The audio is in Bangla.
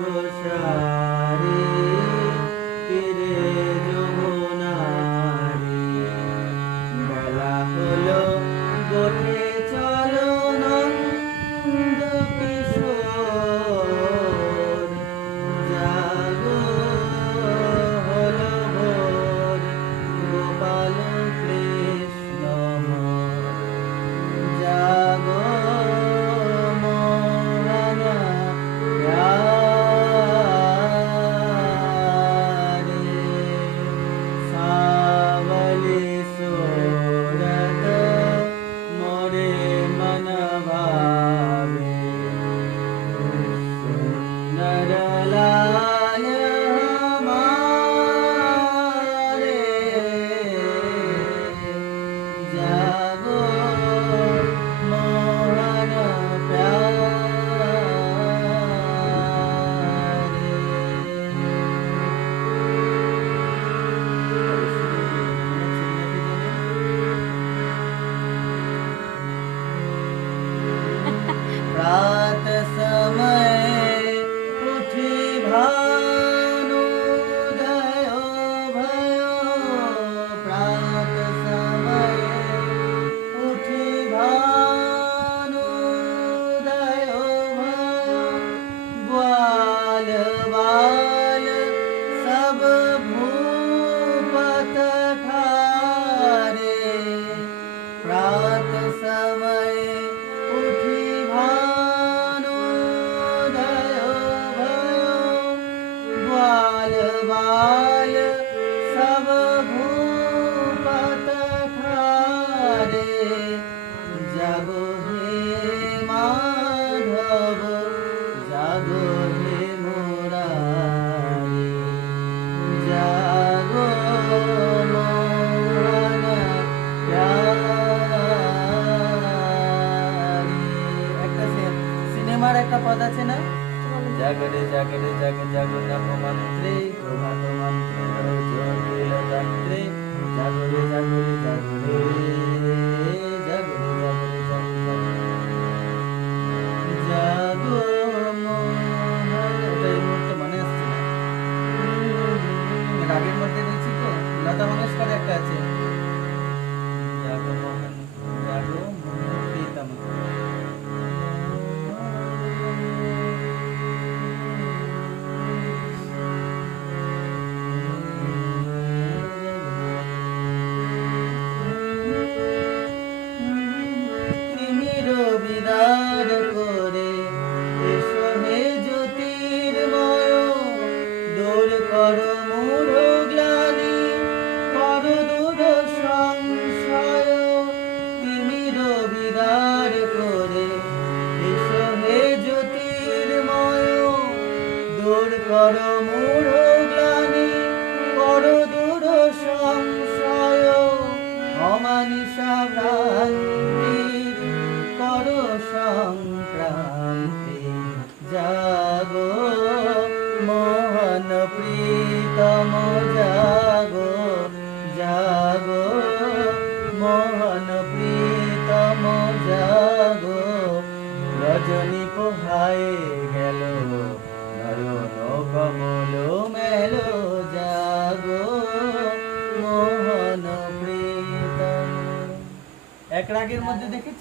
প্রসারী তীরে যমুনারি বেলা হলো গোঠে চলো নন্দ কিশোর জাগো হলো ভোর গোপাল কৃষ্ণ জাগো মোহন প্यारे सावली सूरत मोरे मन भावे सुंदर लाल हमारे जागो मोहन प्रात समय उठी भानुदय भयो प्रात समय उठी भानुदय भयो ग्वाल बाल सब भूपत ठारे प्रात समय उठी भानुदय भयो ग्वाल बाल सब भूपत ठारे जागो हे माधव जागो हे मुरारी जागो मोहन प्यारी একটা সিনেমার একটা পদ আছে না জাগরে জাগরে জাগ জগন্নাথ মন্ত্রে প্রভাত মন্ত্রে রোজনীল তন্ত্রে জাগরে জাগরে জাগরে জাগরে জাগরে জাগো মোহন ওটা এই মুহূর্তে মনে আসছে না রাগের মধ্যে রয়েছি তো লতা মঙ্গেশকর একটা আছে জাগো মোহন প্রীতম বিদার করে এসো হে জ্যোতির্ময় দূর করো মূঢ় গ্লানি করো দূর সংশয় তিমির বিদার করে এসো হে জ্যোতির্ময় দূর করো মূঢ় গ্লানি করো দূর সংশয় অমানিসা ভ্রান্তির করো সংক্রান্তি জাগো মোহন প্রীতম জাগো জাগো মোহন প্রীতম জাগো রজনী পোহায়ে গেল নয়ন কমল মেলো জাগো মোহন প্রীতম এক রাগের মধ্যে দেখেছি।